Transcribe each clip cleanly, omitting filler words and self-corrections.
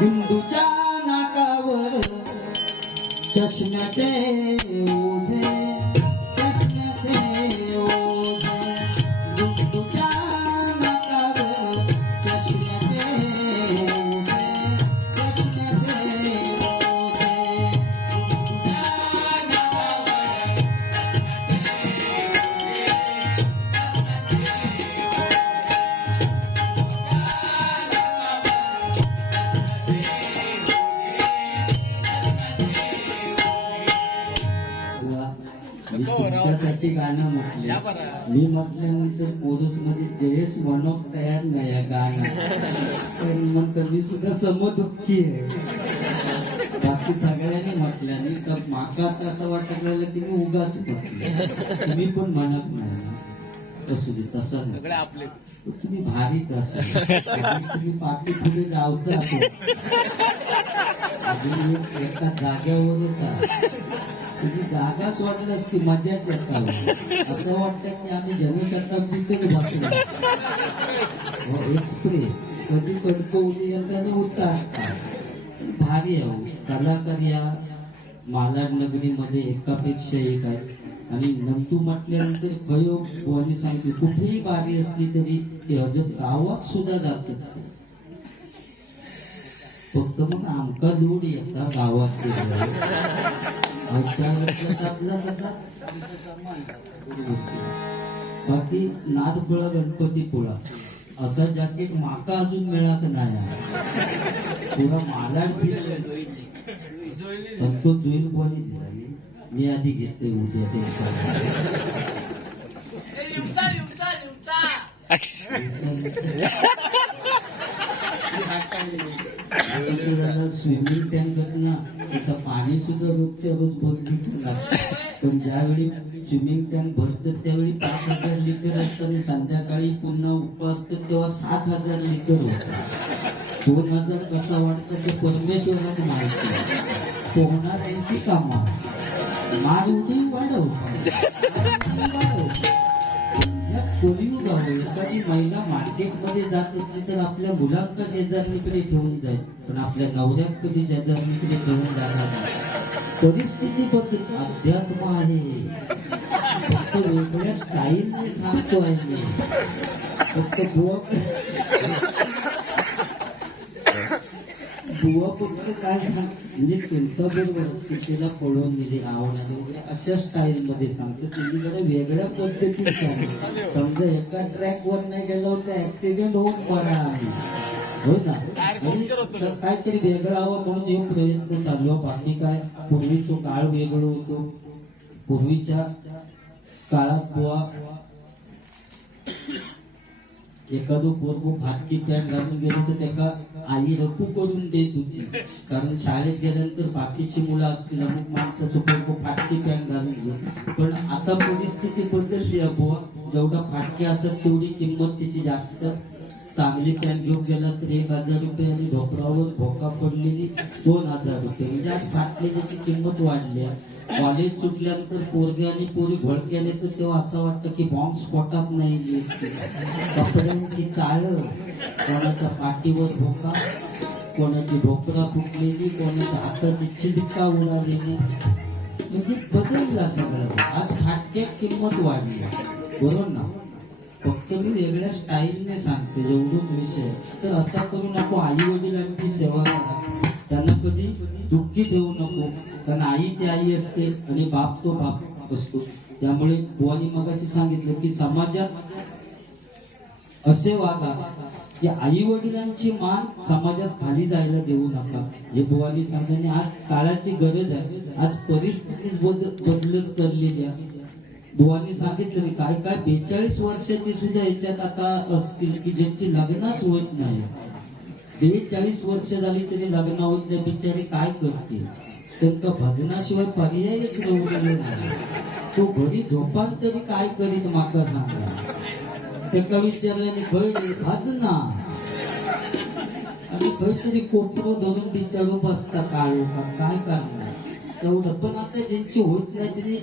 गुंडूच्या नाकावर चष्म्याचे ओझे, चष्म्याचे ओझे, गुंडूच्या नाकावर चष्म्याचे ओझे, चष्म्याचे ओझे, गुंडूच्या नाकावर मी तुमच्यासाठी गाणं म्हटलं. मी म्हटल्यानंतर कोरस मध्ये जयेश म्हणून तयार नाही आहे गाणं, पण म्हणतो मी सुद्धा समदुःखी आहे. बाकी सगळ्यांनी म्हटल्याने तर माका आता असं वाटत राहिलं की मी उगाच म्हटलं, तुम्ही पण म्हणत नाही. असू दे, तसं नाही, तुम्ही भारीच असू, तुम्ही पाठी पुढे जाऊचा अजून एका जाग्यावरच आहे. तुम्ही जागा सोडलंस की मजाच येतात. असं वाटतं की आम्ही जनशताब्दीतच बसलो. एक्सप्रेस कधी कणकवली येताना उतारता भारी आहे. कलाकार या मालाड नगरीमध्ये एकापेक्षा एक आहे. आणि नंतू म्हटल्यानंतर प्रयोग बोनी सांगते कुठेही बारी असली तरी ते अजून गावात सुद्धा जातात. फक्त मग आमका दूर येतात गावात. बाकी नादपुळा गणपतीपुळा असं जॅकेट माका अजून मिळत नाही. पुरा मालाड संतोष जोईल बोनी दिला. मी आधी घेते उद्या स्विमिंग टँक ना त्याचं पाणी सुद्धा रोजच्या रोज बदलीचं लागतं. पण ज्यावेळी स्विमिंग टँक भरतं त्यावेळी 5,000 लिटर असतं आणि संध्याकाळी पुन्हा उपवासतं तेव्हा 7,000 लिटर होतं. 2,000 कसा वाटतं ते परमेश्वराला माहिती. पोहणाऱ्यांची कामा मार उडी वाढव. कोलियुग आहे. एखादी महिला मार्केटमध्ये जात असली तर आपल्या मुलांना शेजारणीकडे ठेवून जाईल, पण आपल्या नवऱ्यात कधी शेजारणीकडे ठेवून जाणार नाही. परिस्थिती बद्दल अध्यात्म आहे. फक्त वेगळ्या स्टाईलने सांगतो आहे मी. फक्त बुवा फक्त काय सांग म्हणजे त्यांचा बरोबर सीतेला पळवून दिली रावणाने वगैरे अशा स्टाईल मध्ये सांगतो. तुम्ही जरा वेगळ्या पद्धतीने सांगा. समजा एका ट्रॅक वर नाही गेलो तर ऍक्सिडेंट होऊन मरा आम्ही, हो ना. काहीतरी वेगळं हवं म्हणून हे प्रयत्न चालू. बाकी काय पूर्वीचा काळ वेगळं होतो. पूर्वीच्या काळात बुवा एखादं पोरगं फाटकी पॅन्ट घालून गेलो तर त्याला आई रकू करून देत होती. कारण शाळेत गेल्यानंतर बाकीची मुलं असतील अमुक माणसाचं पोरगं फाटकी पॅन्ट घालून गेलं. पण आता परिस्थिती बदलली आहे बुवा. जेवढा फाटकी असत तेवढी किंमत त्याची जास्त. चांगली पॅन्ट घेऊन गेलास तर 1,000 रुपये आणि ढोकरावर भोका पडलेली 2,000 रुपये. म्हणजे आज फाटल्याची किंमत वाढली आहे. कॉलेज सुटल्यानंतर पोरगे आणि पोरी घोळक्याने तर तेव्हा असं वाटतं की बॉम्ब स्फोटात नाही. कपड्यांची चाळ, कोणाच्या पाठीवर भोका, कोणाची ढोकरा फुटलेली, कोणाच्या हाताची चिडका उडालेली. म्हणजे बदलला सगळं. आज फाटक्यात किंमत वाढली, बरोबर ना. फक्त मी वेगळ्या स्टाईलने सांगते एवढंच विषय. तर असा करू नको. आई वडिलांची सेवा करा. त्यांना कधी दुःखी ठेवू नको. कारण आई ती आई असते आणि बाप तो बाप असतो. त्यामुळे बुवानी मगाशी सांगितलं की समाजात असे वागा की आई वडिलांची मान समाजात खाली जायला देऊ नका. हे बुवानी सांगताना आज काळाची गरज आहे. आज परिस्थिती बदलत चाललेली आहे. बुवानी सांगितलं काय काय 42 वर्षाची सुद्धा याच्यात आता असतील की ज्यांची लग्नच होत नाही. 42 वर्ष झाली तरी लग्न होत नाही. बिचारी काय करतील? त्यांना भजनाशिवाय पर्यायच निवडलेला नाही. तो घरी झोपान तरी काय करीत माका सांगा. त्याला विचारल्याने भजना आणि काहीतरी कोपरं धरून बिचारू बसता काळ काय करणार तेवढं. पण आता ज्यांची होत नाही तरी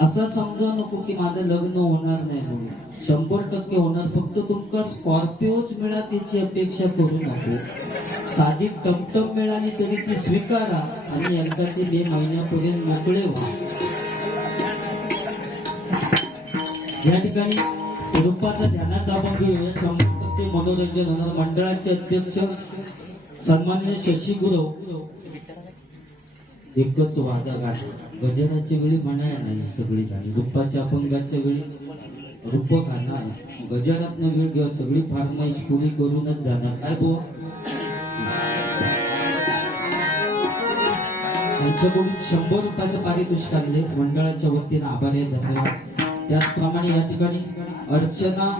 असं समजा नको की माझं लग्न होणार नाही म्हणून. 100% होणार. फक्त तुमका स्कॉर्पिओच मिळात याची अपेक्षा करू नको. साधी टमटम मिळाली तरी ती स्वीकारा आणि एकदा ते मे महिन्यापर्यंत मोकळे व्हा. या ठिकाणी रूपाचा ध्यानाचा अभंग घेऊया. 100% मनोरंजन होणार. मंडळाचे अध्यक्ष सन्मान्य शशी गुरव एकच वादा गाठ. गजराच्या वेळी म्हणाय नाही सगळी गाणी. रूपाच्या अभंगाच्या वेळी रूप घालणार. गजरात न वेळ घ्या. सगळी फार्माईश पुरी करूनच जाणार. काय बुवा आमच्याकडून 100 रुपयाचं पारितोषिक आणले. मंडळाच्या वतीनं आभारी आहे. धन्यवाद. त्याचप्रमाणे या ठिकाणी अर्चना